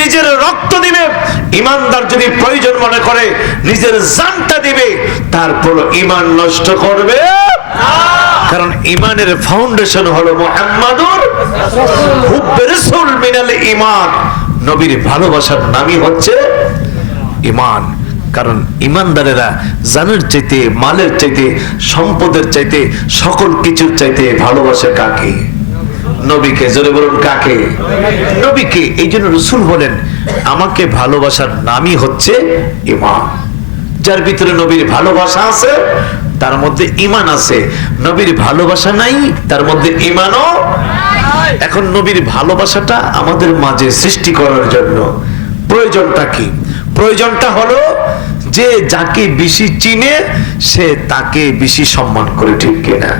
নিজের রক্ত দিবে। ইমানদার যদি প্রয়োজন মনে করে, নিজের জানটা দিবে তারপর ইমান নষ্ট করবে। কারণ ইমানের ফাউন্ডেশন হলো মোহাম্মদুর রাসূল মিনাল ইমান নবীর ভালোবাসার নামই হচ্ছে ইমান কারণ ইমানদারেরা জানের চাইতে, মালের চাইতে, সম্পদের চাইতে, সকল কিছুর চাইতে ভালোবাসে কাকে? নবীকে, জোরে বলুন, কাকে? নবীকে, এই জন্য রসুল বলেন, আমাকে ভালোবাসার নামই হচ্ছে ইমান যার ভিতরে নবীর ভালোবাসা আছে, তার মধ্যে ইমান আছে। নবীর ভালোবাসা নাই, তার মধ্যে ইমানও এখন নবীর ভালোবাসাটা আমাদের মাঝে সৃষ্টি করার জন্য প্রয়োজনটা কি? প্রয়োজনটা হলো যে যাকে বেশি চিনে, সে তাকে বেশি সম্মান করে, ঠিক কিনা?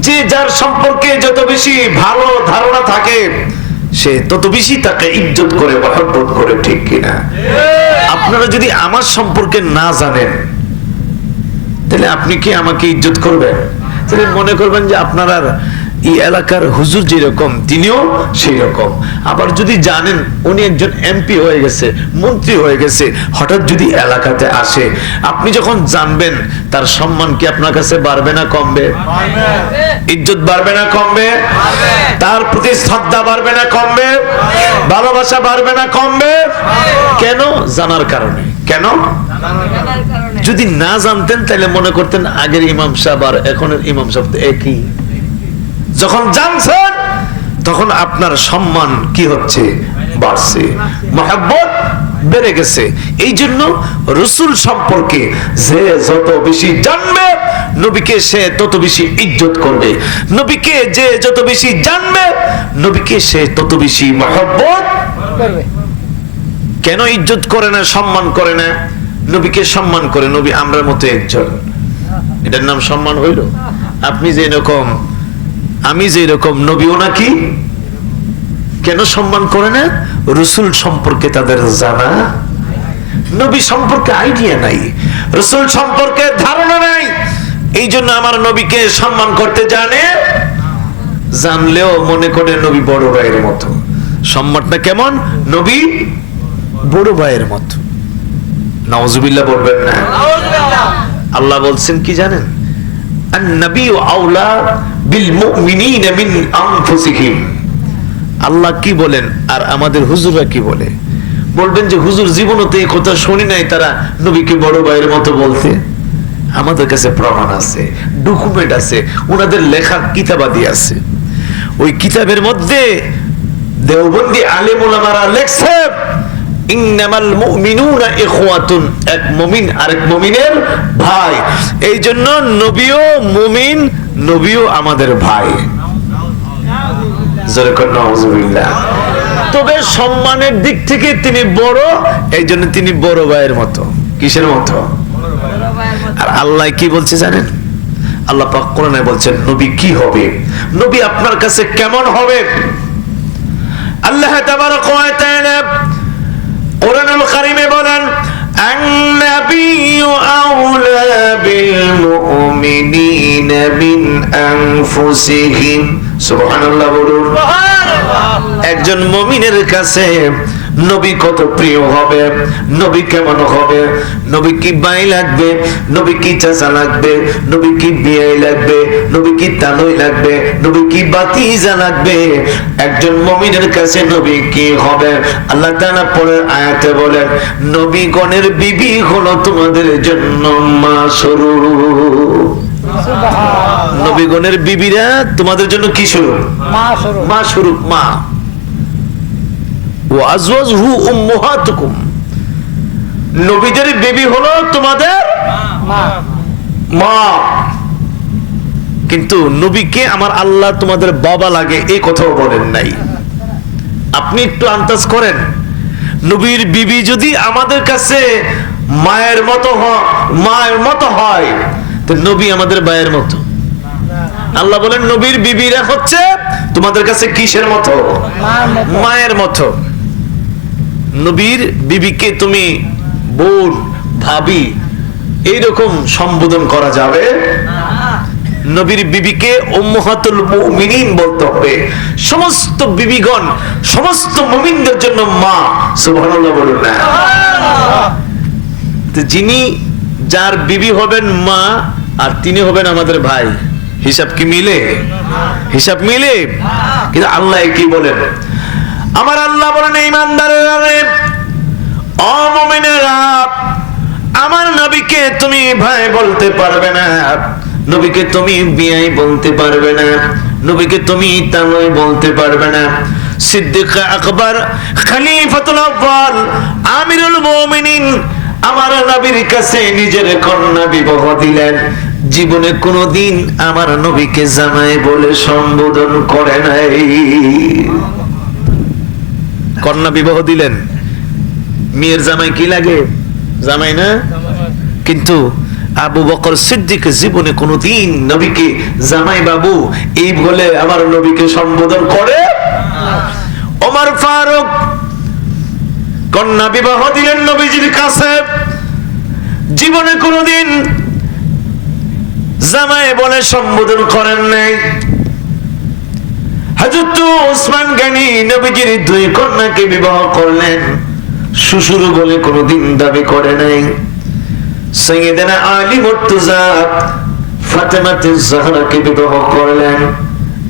যে যার সম্পর্কে যত বেশি ভালো ধারণা থাকে সে তত বেশি তাকে ইজ্জত করে মহব্বত করে ঠিক কিনা? আপনারা যদি আমার সম্পর্কে না জানেন তাহলে আপনি কি আমাকে ইজ্জত করবেন? তাহলে মনে করবেন যে আপনার আর এই এলাকার হুজুর যেরকম তিনিও সেই রকম আবার যদি জানেন উনি একজন এমপি হয়ে গেছে মন্ত্রী হয়ে গেছে হঠাৎ যদি এলাকাতে আসে আপনি যখন জানবেন তার সম্মান কি আপনার কাছে বাড়বে না কমবে? ইজ্জত বাড়বে না কমবে? তার প্রতি শ্রদ্ধা বাড়বে না কমবে? ভালোবাসা বাড়বে না কমবে? কেন? জানার কারণে। কেন? যদি না জানতেন তাহলে মনে করতেন আগের ইমাম সাহেব আর এখনের ইমাম সাহেব একই। যখন জানছেন, তখন আপনার সম্মান কি হচ্ছে? বাড়ছে। মহাব্বত বেড়ে গেছে। এই জন্য রসুল সম্পর্কে যে যত বেশি জানবে, নবীকে সে তত বেশি ইজ্জত করবে। নবীকে যে যত বেশি জানবে, নবীকে সে তত বেশি মহব্বত কেন ইজ্জত করে না, সম্মান করে না? নবীকে সম্মান করে, নবী আমরার মতো একজন। এটার নাম সম্মান হইল? আপনি যে এরকম আমি যে এরকম নবীও নাকি? কেন সম্মান করে না? রসুল সম্পর্কে তাদের জানা? নবী সম্পর্কে আইডিয়া নাই। রসুল সম্পর্কে ধারণা নাই। এই জন্য আমার নবীকে সম্মান করতে জানে? জানলেও মনে করে নবী বড় ভাইয়ের মতো। সম্মানটা কেমন? নবী বড় ভাইয়ের মতো। নওয়াজুবিল্লাহ বলবেন না। আল্লাহ বলছেন কি জানেন? আল্লাহ কি বলেন? আর আমাদের কি বলে? বলবেন যে, হুজুর, জীবনতে কথা শুনি নাই, তারা নবীকে বড় ভাইয়ের মতো বলতে আমাদের কাছে প্রমাণ আছে ডকুমেন্ট আছে, ওনাদের লেখা কিতাবাদি আছে। ওই কিতাবের মধ্যে দেওবন্দি আলেম ওলামারা লেখছে এই জন্য তবে সম্মানের দিক থেকে তিনি বড় এই জন্য তিনি বড় ভাইয়ের মতো। কিসের মতো? আর আল্লাহ কি বলছে জানেন? আল্লাহ পাক কোরআনে বলছেন, নবী কি হবে? নবী আপনার কাছে কেমন হবে? আল্লাহ তাবারক ওয়া তাআলা কোরআনুল কারীমে বলেন النبي أولى بالمؤمنين من أنفسهم سبحان الله বলুন একজন মমিনের কাছে নবী কত প্রিয় হবে? নবী কেমন হবে? নবী কি বাই লাগবে? নবী কি চাচা লাগবে? নবী কি বিয়ে লাগবে? নবী কি তালই লাগবে? নবী কি বাতিজা লাগবে? একজন মমিনের কাছে নবী কি হবে? আল্লাহ তাআলা পরের আয়াতে বলেন নবীগণের বিবি হলো তোমাদের জন্য মা স্বরূপ নবীগণের বিবিরা তোমাদের জন্য কি স্বরূপ। মা স্বরূপ মা স্বরূপ মা ও আজওয়াজহু উম্মাহাতুকুম নবীদের বেবি হলো তোমাদের মা। কিন্তু নবীকে আমার আল্লাহ তোমাদের বাবা লাগে এই কথাও বলেন নাই। আপনি একটু আন্দাজ করেন নবীর বিবি যদি আমাদের কাছে মায়ের মতো মায়ের মতো হয় তো নবী আমাদের মায়ের মতো। আল্লাহ বলেন নবীর বিবিরা হচ্ছে তোমাদের কাছে কিসের মতো। মায়ের মতো। নবীর বিবিকে তুমি বোন ভাবি, এইরকম সম্বোধন করা যাবে। নবীর বিবিকে বলতে হবে। সমস্ত বিবিগণ, সমস্ত জন্য মা বলুন যিনি যার বিবি হবেন মা, আর তিনি হবেন আমাদের ভাই। হিসাব কি মিলে? হিসাব মিলে? কিন্তু আল্লাহ কি বলেন? আমার আল্লাহ বলেন ইমানদারেরা রে, আমার নবীকে তুমি ভাই বলতে পারবে না নবীকে তুমি বিয়াই বলতে পারবে না নবীকে তুমি তামই বলতে পারবে না। সিদ্দিক আকবর খলিফাতুল আউয়াল আমিরুল মুমিনিন আমার নবীর কাছে নিজের কন্যা বিবাহ দিলেন। জীবনে কোনোদিন আমার নবীকে জামাই বলে সম্বোধন করে নাই। কন্যা বিবাহ দিলেন। মেয়ের জামাই কি লাগে? জামাই না? কিন্তু আবু বকর সিদ্দিক জীবনে কোনোদিন নবীকে জামাই বাবু, এই বলে আমার নবীকে সম্বোধন করে? ওমর ফারুক, কন্যা বিবাহ দিলেন নবীজির কাছে। জীবনে কোনোদিন জামাই বলে সম্বোধন করেন নাই। হযরত ওসমান গনি নবীজির দুই কন্যাকে বিবাহ করলেন। শ্বশুর বলে কোনোদিন দাবি করে নাই। সৈয়দনা আলী মুর্তজা ফাতেমাতে জাহরাকে বিবাহ করলেন।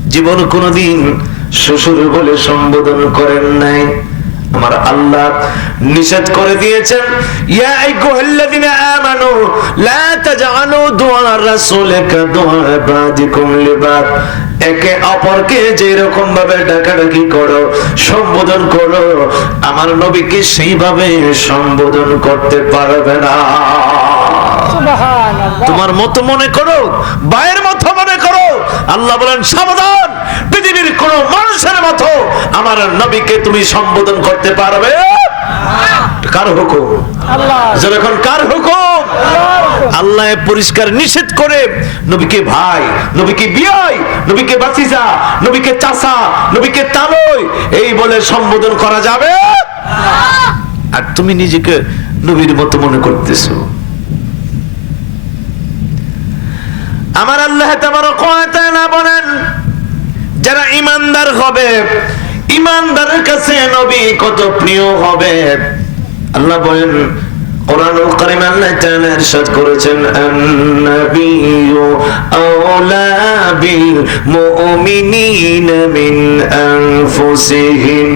জীবন কোনোদিন শ্বশুর বলে সম্বোধন করেন নাই। আমার আল্লাহ নিষেধ করে দিয়েছেন, ইয়া আইয়ুহাল্লাযিনা আমানু, লা তাজআলু দুআ রাসূলি কাদুআ বাদিকুম লিবাদ। একে অপরকে যে রকম ভাবে ডাকাডাকি করো সম্বোধন করো আমার নবীকে সেইভাবে সম্বোধন করতে পারবে না। তোমার মতো মনে করো বায়ের মতো মনে করো। আল্লাহ বলেন সাবধান পৃথিবীর কোন মানুষের মতো আমার নবীকে তুমি সম্বোধন করতে পারবে? কার হুকুম? আল্লাহ। যখন কার হুকুম? আল্লাহ পরিষ্কার নিষেধ করে, নবীকে ভাই, নবীকে বিয়াই, নবীকে বাসিজা নবীকে চাষা নবীকে তালই, এই বলে সম্বোধন করা যাবে? আর তুমি নিজেকে নবীর মতো মনে করতেছো। আমার আল্লাহ বলেন, যারা ইমানদার হবে ইমানদারের কাছে নবী কত প্রিয় হবে? আল্লাহ বলেন কোরআনুল কারীম আল্লাহ তাআলা ইরশাদ করেছেন আন-নাবিয়্যু আওলা বিল মুমিনিনা মিন আনফুসিহিম।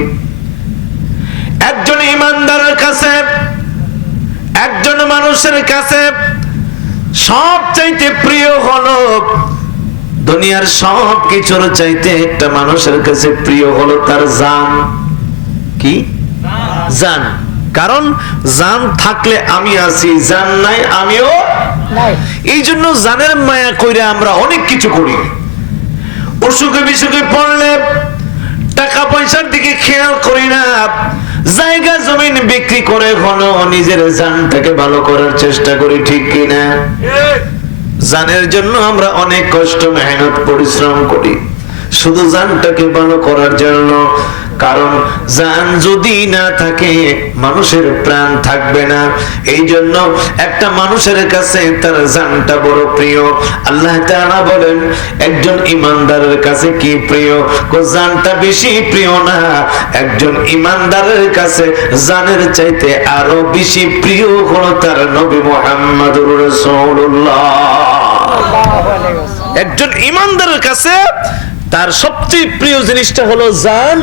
একজন ইমানদারের কাছে একজন মানুষের কাছে সবচাইতে প্রিয় হলো দুনিয়ার সব কিছুর চাইতে একটা মানুষের কাছে প্রিয় হলো তার জান। কি? জান। কারণ জান থাকলে আমি আছি জান নাই আমিও এই জন্য জানের মায়া কইরা আমরা অনেক কিছু করি। অসুখে বিসুখে পড়লে টাকা পয়সার দিকে খেয়াল করি না। জায়গা জমিন বিক্রি করে হলো নিজের জানটাকে ভালো করার চেষ্টা করি ঠিক কিনা? জানের জন্য আমরা অনেক কষ্ট মেহনত পরিশ্রম করি। শুধু জানটাকে ভালো করার জন্য কারণ জান যদি না থাকে, মানুষের প্রাণ থাকবে না। এই জন্য একটা মানুষের কাছে তার জানটা বড় প্রিয়। আল্লাহ তাআলা বলেন, একজন ইমানদারের কাছে কি প্রিয়? কো, জানটা বেশি প্রিয় না? একজন ইমানদারের কাছে জানের চাইতে আরও বেশি প্রিয় হলো তার নবী ওয়াসাল্লাম একজন ইমানদারের কাছে তার সবচেয়ে প্রিয় জিনিসটা হলো জান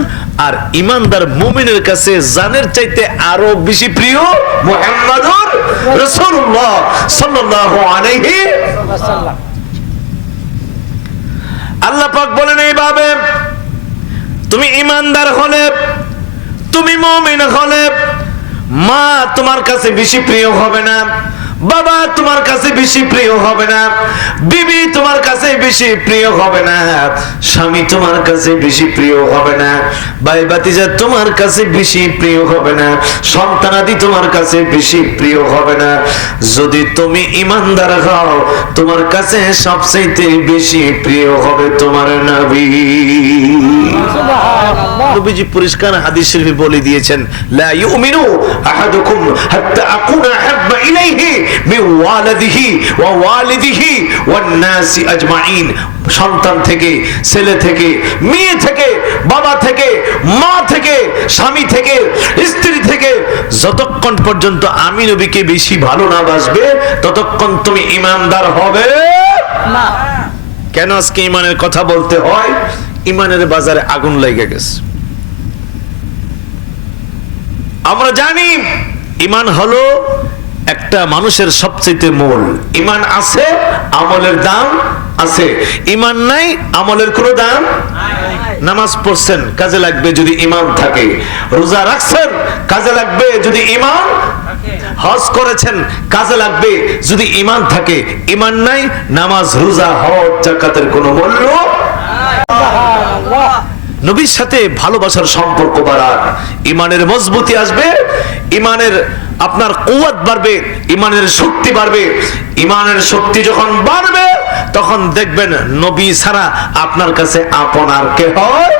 আর ইমানদার মুমিনের কাছে জানের চাইতে আরও বেশি প্রিয় মুহাম্মাদুর রাসূলুল্লাহ সাল্লাল্লাহু আলাইহি ওয়াসাল্লাম। আল্লাহ পাক বলেন এইভাবে তুমি ইমানদার হলে, তুমি মুমিন হলে, মা তোমার কাছে বেশি প্রিয় হবে না। বাবা তোমার কাছে বেশি প্রিয় হবে না। বিবি তোমার কাছে বেশি প্রিয় হবে না। স্বামী তোমার কাছে বেশি প্রিয় হবে না। ভাই বাতিজা তোমার কাছে বেশি প্রিয় হবে না। সন্তানাদি তোমার কাছে বেশি প্রিয় হবে না। যদি তুমি ইমানদার হও তোমার কাছে সবচেয়ে বেশি প্রিয় হবে তোমার নবী। সুবহানাল্লাহ। নবীজি পরিষ্কার হাদিস শরীফে বলে দিয়েছেন লা ইউমিনু আহাদুকুম হাত্তা আকুনা হাব্বা ইলাইহি আজমাইন। সন্তান থেকে ছেলে থেকে মেয়ে থেকে বাবা থেকে মা থেকে স্বামী থেকে স্ত্রী থেকে যতক্ষণ পর্যন্ত আমি নবীকে বেশি ভালো না বাসবে ততক্ষণ তুমি ইমানদার হবে। না কেন আজকে ইমানের কথা বলতে হয়? ইমানের বাজারে আগুন লেগে গেছে। আমরা জানি ইমান হলো একটা মানুষের সবচেয়ে মূল। ইমান আছে আমলের দাম আছে। ইমান নাই আমলের কোনো দাম নামাজ পড়ছেন কাজে লাগবে যদি ইমান থাকে। রোজা রাখছেন কাজে লাগবে যদি ইমান হজ করেছেন কাজে লাগবে যদি ইমান থাকে। ইমান নাই নামাজ রোজা হজ জাকাতের কোনো মূল্য নবীর সাথে ভালোবাসার সম্পর্ক বাড়ান। ইমানের মজবুতি আসবে ইমানের আপনার কুয়াত বাড়বে, ইমানের শক্তি বাড়বে। ইমানের শক্তি যখন বাড়বে, তখন দেখবেন নবী ছাড়া আপনার কাছে আপনার কে হয়?